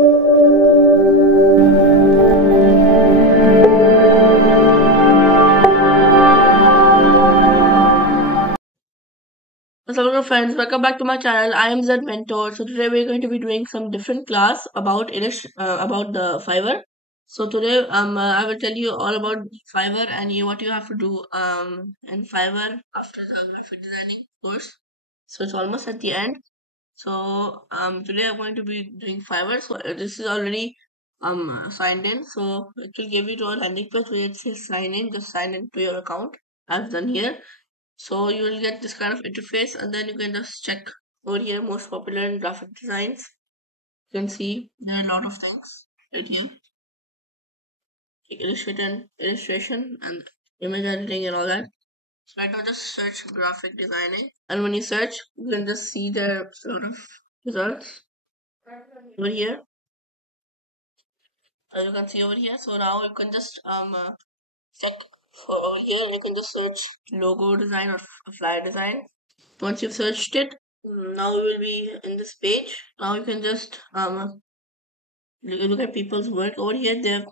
Hello friends, welcome back to my channel. IMZ Mentor. So today we're going to be doing some different class about about the Fiverr. So today I will tell you all about Fiverr and what you have to do in Fiverr after the graphic designing course. So it's almost at the end. So today I'm going to be doing Fiverr. So this is already signed in. So it will give you to a landing page where it says sign in. Just sign in to your account. I've done here. So you will get this kind of interface, and then you can just check over here most popular in graphic designs. You can see there are a lot of things right here, like illustration and image editing and all that. So right now just search graphic designing, and when you search, you can just see the sort of results over here. As you can see over here. So now you can just check for over here. You can just search logo design or flyer design. Once you've searched it, now you will be in this page. Now you can just look at people's work over here. They have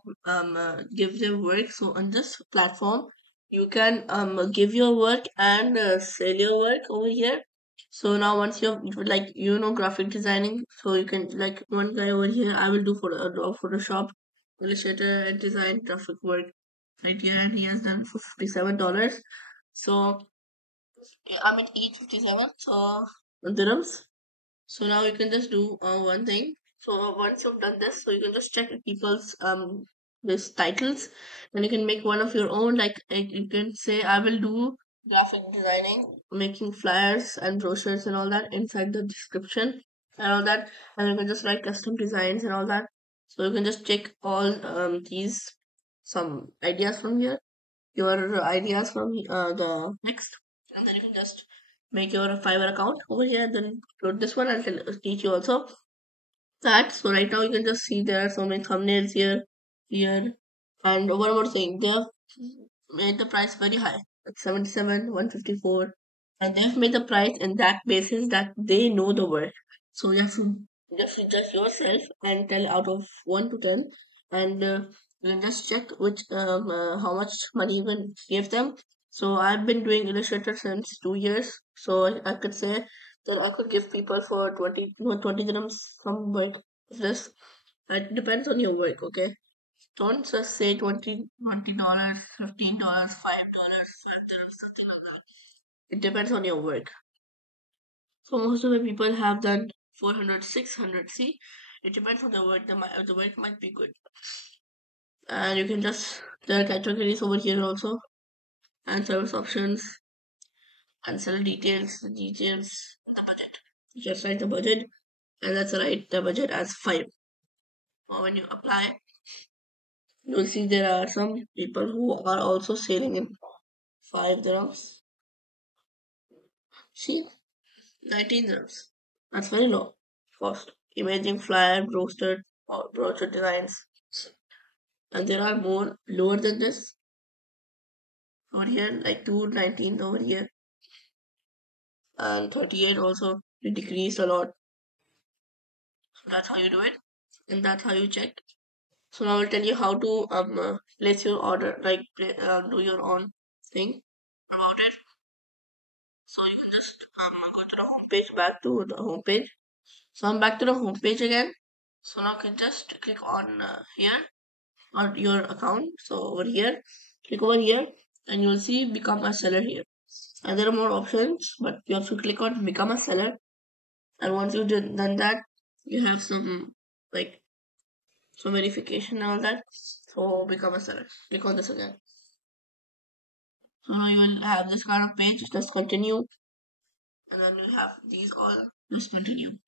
give their work. So on this platform, you can give your work and sell your work over here. So now once you're like graphic designing, so you can like one guy over here. I will do for Photoshop, Illustrator, and design graphic work right here, and he has done for $57. So I'm at each 57 dirhams. So now you can just do one thing. So once you've done this, so you can just check people's this titles, and you can make one of your own. Like you can say, I will do graphic designing, making flyers and brochures and all that inside the description and all that, and you can just write custom designs and all that. So you can just check all these some ideas from here, your ideas from the next, and then you can just make your Fiverr account over here. Then upload this one. I'll teach you also that. So right now you can just see there are so many thumbnails here, and one more thing, they have made the price very high, like 77, 154, and they've made the price in that basis that they know the work. So you have to just judge yourself and tell out of 1 to 10, and you can just check which how much money you can give them. So I've been doing Illustrator since 2 years, so I could say that I could give people for 20 dirhams from work of this. It depends on your work, okay? Don't just say $20, $15, $5, $5, something like that. It depends on your work. So most of the people have done 400, 600. See, it depends on the work. The work might be good. And you can just, there are categories over here also, and service options, and seller details, the details, the budget. You just write the budget, and let's write the budget as 5. Now when you apply, you'll see there are some people who are also selling in 5 dirhams. See, 19 dirhams. That's very low cost. Imaging flyer, brochure, or brochure designs. And there are more lower than this over here, like 219 over here, and 38 also. It decreased a lot. So that's how you do it, and that's how you check. So now I'll tell you how to place your order, like do your own thing about it. So you can just go to the home page, back to the home page. So I'm back to the home page again. So now you can just click on here on your account. So over here, click over here, and you'll see become a seller here. And there are more options, but you have to click on become a seller. And once you've done that, you have some like some verification and all that. So become a seller. Click on this again. So now you will have this kind of page. Just continue, and then you have these all. Just continue.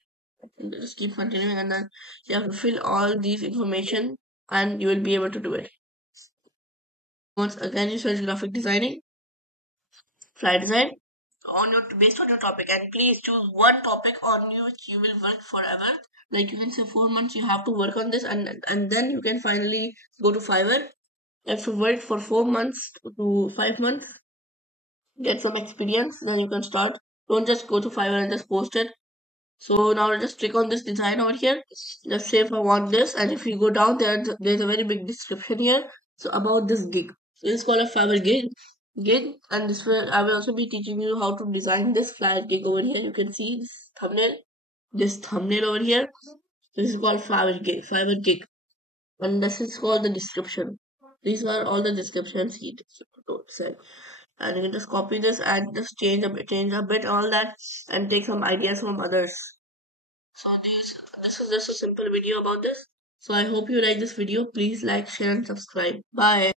And just keep continuing, and then you have to fill all these information, and you will be able to do it. Once again, you search graphic designing, flyer design on your based on your topic, and please choose one topic on which you will work forever. Like you can say 4 months you have to work on this, and then you can finally go to Fiverr. If you work for 4 months to 5 months, get some experience, then you can start. Don't just go to Fiverr and just post it. So now just click on this design over here. Let's say if I want this, and if you go down there's a very big description here. So about this gig, this is called a Fiverr gig, and this will I will also be teaching you how to design this flyer gig over here. You can see this thumbnail over here. This is called Fiverr gig, and this is called the description. These are all the descriptions he said, and you can just copy this and just change a bit all that, and take some ideas from others. So this is just a simple video about this. So I hope you like this video. Please like, share, and subscribe. Bye.